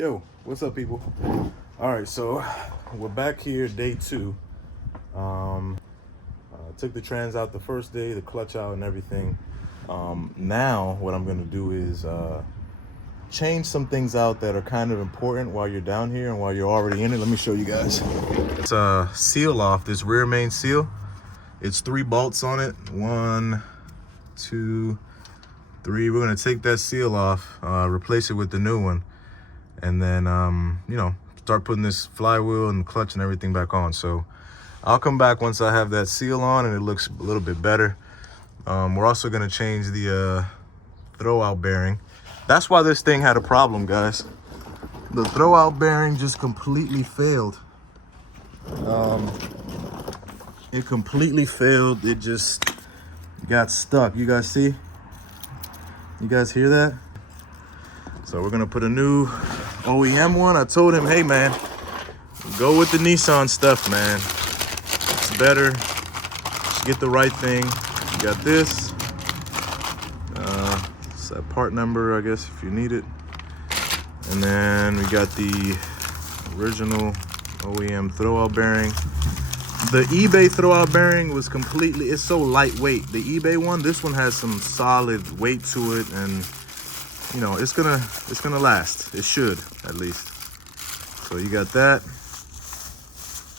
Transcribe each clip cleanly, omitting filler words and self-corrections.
Yo, what's up, people? All right, so we're back here, day 2. Took the trans out the first day, the clutch out and everything. Now what I'm gonna do is change some things out that are kind of important while you're down here and while you're already in it. Let me show you guys. It's a seal off, this rear main seal. It's 3 bolts on it. 1, 2, 3. We're gonna take that seal off, replace it with the new one, and then start putting this flywheel and clutch and everything back on. So I'll come back once I have that seal on and it looks a little bit better. We're also gonna change the throwout bearing. That's why this thing had a problem, guys. The throwout bearing just completely failed. It completely failed. It just got stuck. You guys see? You guys hear that? So we're gonna put a new OEM one. I told him, hey man, go with the Nissan stuff, man. It's better. Just get the right thing. You got this. It's that part number, I guess, if you need it. And then we got the original OEM throwout bearing. The eBay throwout bearing was completely, it's so lightweight. The eBay one, this one has some solid weight to it, and you know, it's gonna last. It should, at least. So you got that.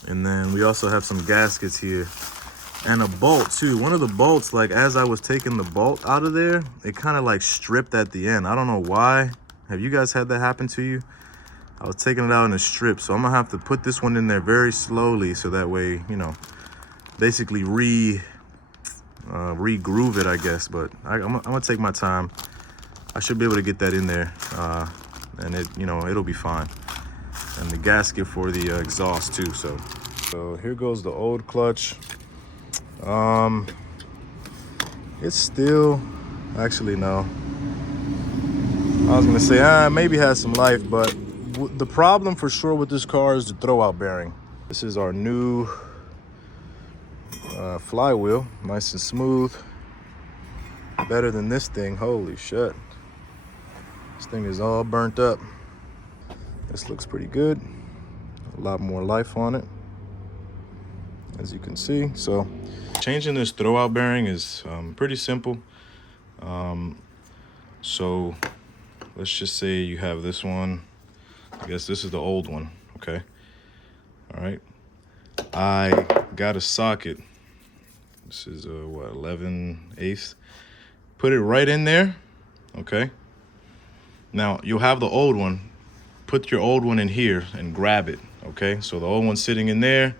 And then we also have some gaskets here and a bolt too. One of the bolts, like as I was taking the bolt out of there, it kind of like stripped at the end. I don't know why. Have you guys had that happen to you? I was taking it out in a strip, so I'm gonna have to put this one in there very slowly so that way, you know, basically re-groove it, I guess. But I'm gonna take my time. I should be able to get that in there, and it'll be fine. And the gasket for the exhaust too. So here goes the old clutch. It's still, actually no. I was gonna say maybe has some life, but the problem for sure with this car is the throwout bearing. This is our new flywheel, nice and smooth. Better than this thing. Holy shit. This thing is all burnt up. This looks pretty good. A lot more life on it, as you can see. So changing this throwout bearing is pretty simple. So let's just say you have this one. I guess this is the old one, okay? All right. I got a socket. This is what, 11/8. Put it right in there, okay? Now, you'll have the old one. Put your old one in here and grab it, okay? So the old one's sitting in there,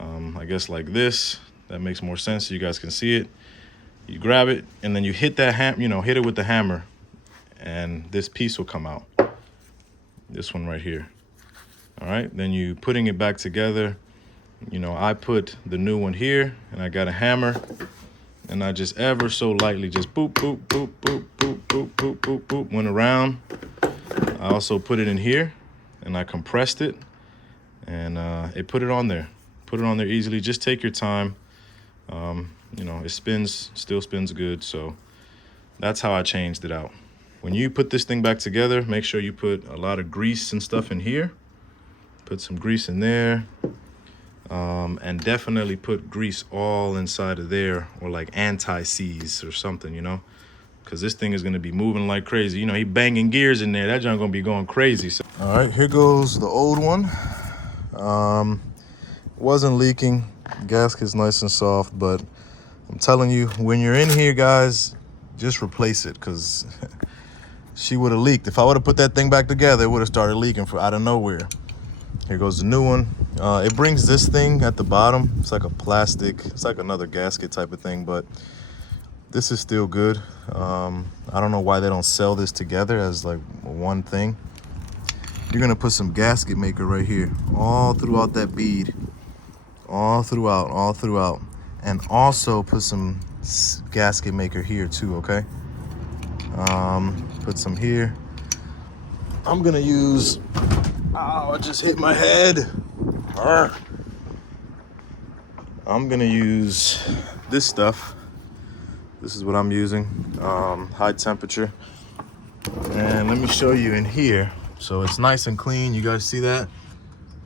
I guess like this. That makes more sense so you guys can see it. You grab it, and then you hit that hit it with the hammer, and this piece will come out. This one right here. All right, then you putting it back together. You know, I put the new one here, and I got a hammer, and I just ever so lightly just boop, boop, boop, boop, boop, boop, boop, boop, boop, went around. I also put it in here, and I compressed it, and it put it on there. Put it on there easily. Just take your time. You know, it still spins good. So that's how I changed it out. When you put this thing back together, make sure you put a lot of grease and stuff in here. Put some grease in there. And definitely put grease all inside of there, or like anti-seize or something, you know, because this thing is going to be moving like crazy. You know, he banging gears in there. That junk going to be going crazy. So. All right, here goes the old one. Wasn't leaking. Gasket's nice and soft, but I'm telling you, when you're in here, guys, just replace it, because she would have leaked. If I would have put that thing back together, it would have started leaking out of nowhere. Here goes the new one. It brings this thing at the bottom. It's like a plastic, it's like another gasket type of thing, but this is still good. I don't know why they don't sell this together as like one thing. You're gonna put some gasket maker right here, all throughout that bead, all throughout. And also put some gasket maker here too, okay? Put some here. I'm gonna use, I just hit my head. I'm gonna use this stuff. This is what I'm using, high temperature. And let me show you in here. So it's nice and clean. You guys see that?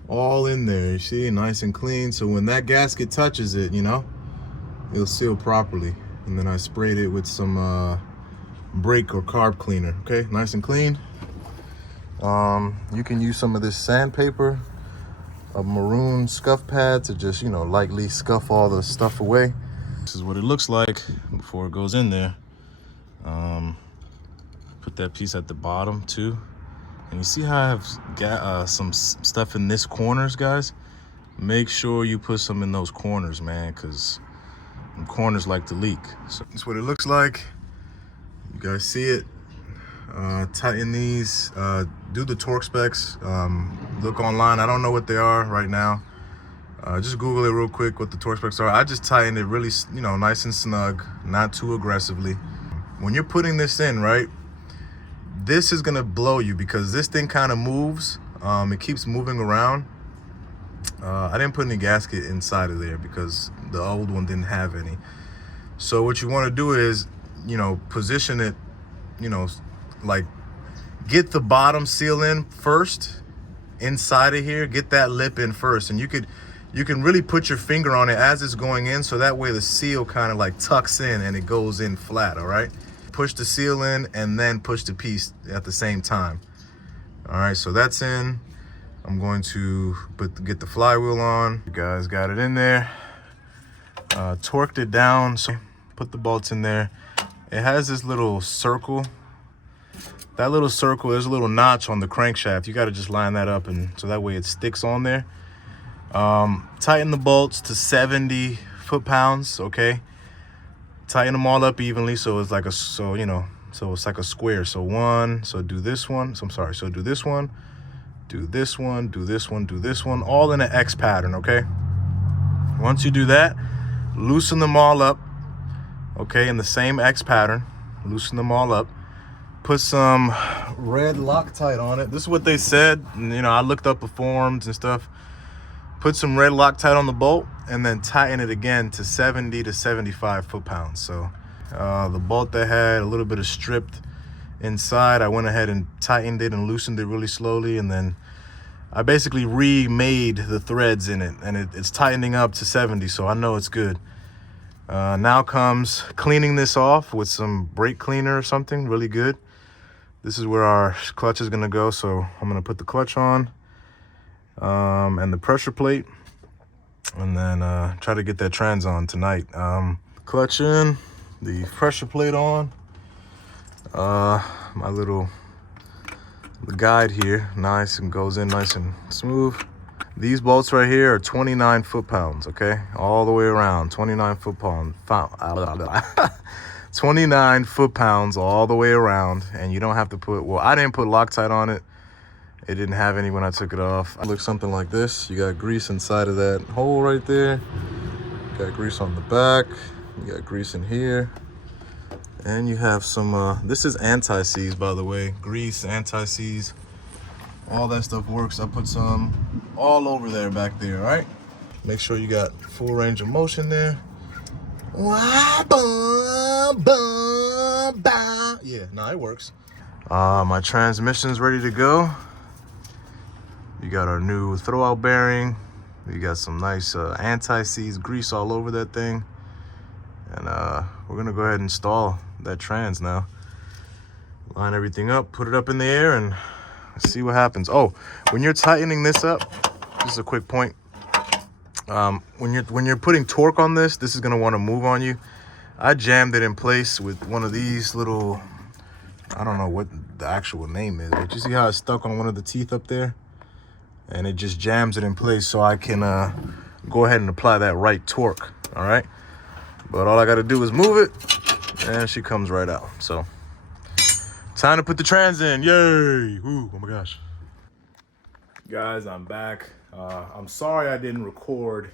All in there, you see, nice and clean. So when that gasket touches it, you know, it'll seal properly. And then I sprayed it with some brake or carb cleaner. Okay, nice and clean. You can use some of this sandpaper, a maroon scuff pad, to just, you know, lightly scuff all the stuff away. This is what it looks like before it goes in there. Put that piece at the bottom too. And you see how I have got some stuff in this corners, guys? Make sure you put some in those corners, man, because the corners like to leak. So that's what it looks like. You guys see it. Tighten these, do the torque specs, look online. I don't know what they are right now. Just Google it real quick what the torque specs are. I just tightened it really, you know, nice and snug, not too aggressively. When you're putting this in, right, this is gonna blow you because this thing kind of moves. It keeps moving around. I didn't put any gasket inside of there because the old one didn't have any. So what you want to do is, you know, position it, you know, like get the bottom seal in first inside of here, get that lip in first, and you can really put your finger on it as it's going in, so that way the seal kind of like tucks in and it goes in flat. All right, push the seal in and then push the piece at the same time. All right, so that's in. I'm going to get the flywheel on. You guys got it in there. Torqued it down, so put the bolts in there. It has this little circle. That little circle, there's a little notch on the crankshaft. You got to just line that up, and so that way it sticks on there. Tighten the bolts to 70 foot-pounds, okay? Tighten them all up evenly, so it's like so it's like a square. So do this one. So I'm sorry. So do this one, do this one, do this one, do this one, all in an X pattern, okay? Once you do that, loosen them all up, okay, in the same X pattern. Loosen them all up. Put some red Loctite on it. This is what they said. You know, I looked up the forums and stuff. Put some red Loctite on the bolt and then tighten it again to 70 to 75 foot-pounds. So the bolt that had a little bit of stripped inside, I went ahead and tightened it and loosened it really slowly, and then I basically remade the threads in it, and it's tightening up to 70, so I know it's good. Now comes cleaning this off with some brake cleaner or something really good. This is where our clutch is gonna go, so I'm gonna put the clutch on and the pressure plate, and then try to get that trans on tonight. Clutch in, the pressure plate on. My little guide here, nice, and goes in nice and smooth. These bolts right here are 29 foot-pounds, okay? All the way around, 29 foot-pounds. 29 foot-pounds all the way around, and you don't have to put, well, I didn't put Loctite on it. It didn't have any when I took it off. It looks something like this. You got grease inside of that hole right there. You got grease on the back. You got grease in here. And you have some, this is anti-seize, by the way. Grease, anti-seize, all that stuff works. I put some all over there back there, all right? Make sure you got full range of motion there. Yeah, no, it works. My transmission's ready to go. You got our new throwout bearing. We got some nice anti-seize grease all over that thing. And we're gonna go ahead and install that trans now. Line everything up, put it up in the air, and see what happens. Oh, when you're tightening this up, this is a quick point. When you're putting torque on this is gonna want to move on you. I jammed it in place with one of these little, I don't know what the actual name is, but you see how it's stuck on one of the teeth up there? And it just jams it in place so I can go ahead and apply that right torque, all right? But all I gotta do is move it, and she comes right out. So, time to put the trans in, yay! Ooh, oh my gosh. Guys, I'm back. I'm sorry I didn't record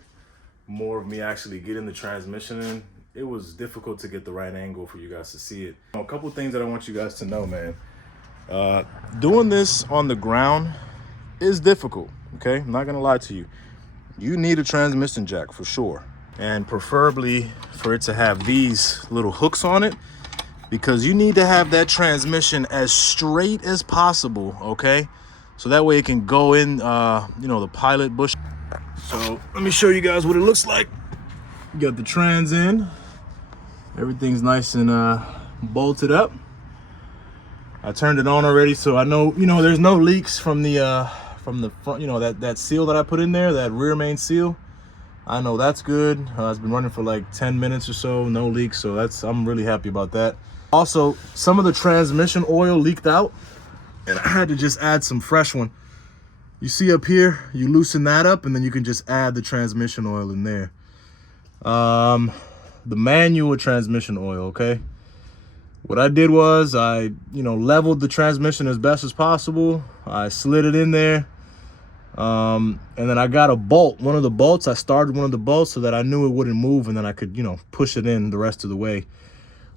more of me actually getting the transmission in. It was difficult to get the right angle for you guys to see it. A couple things that I want you guys to know, man. Doing this on the ground is difficult, okay? I'm not gonna lie to you. You need a transmission jack for sure. And preferably for it to have these little hooks on it, because you need to have that transmission as straight as possible, okay? so that way it can go in, you know, the pilot bush. So let me show you guys what it looks like. You got the trans in. Everything's nice and bolted up. I turned it on already, so I know, you know, there's no leaks from the front, you know, that seal that I put in there, that rear main seal. I know that's good. It's been running for like 10 minutes or so, no leaks, so I'm really happy about that. Also, some of the transmission oil leaked out, and I had to just add some fresh one. You see up here, you loosen that up, and then you can just add the transmission oil in there. The manual transmission oil, okay? What I did was I, you know, leveled the transmission as best as possible. I slid it in there. And then I got a bolt, one of the bolts. I started one of the bolts so that I knew it wouldn't move, and then I could, you know, push it in the rest of the way.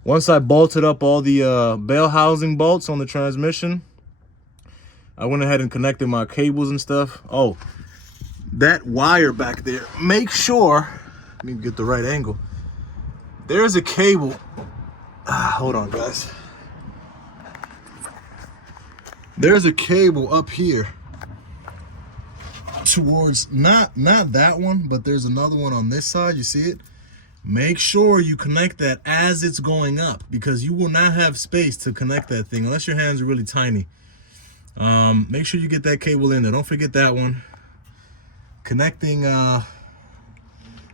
Once I bolted up all the bell housing bolts on the transmission, I went ahead and connected my cables and stuff. Oh, that wire back there, make sure, let me get the right angle. There's a cable. Hold on, guys. There's a cable up here towards, not that one, but there's another one on this side. You see it? Make sure you connect that as it's going up, because you will not have space to connect that thing unless your hands are really tiny. Make sure you get that cable in there. Don't forget that one. Connecting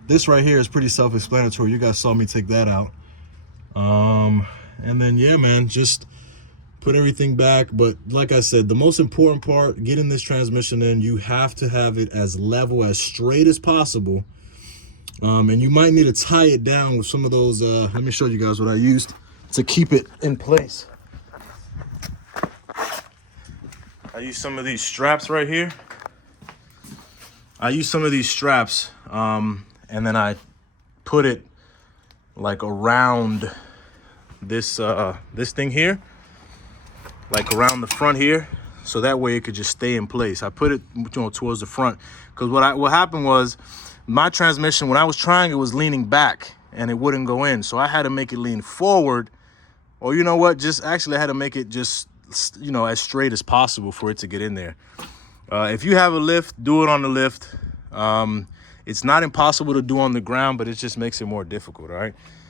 this right here is pretty self-explanatory. You guys saw me take that out. And then, yeah, man, just put everything back. But like I said, the most important part, getting this transmission in, you have to have it as level, as straight as possible. And you might need to tie it down with some of those, let me show you guys what I used to keep it in place. I use some of these straps right here. I use some of these straps, and then I put it like around this this thing here, like around the front here, so that way it could just stay in place. I put it, you know, towards the front, because what happened was my transmission, when I was trying, it was leaning back and it wouldn't go in, so I had to make it lean forward, or you know what, just actually I had to make it just, you know, as straight as possible for it to get in there. If you have a lift, do it on the lift. It's not impossible to do on the ground, but it just makes it more difficult, all right?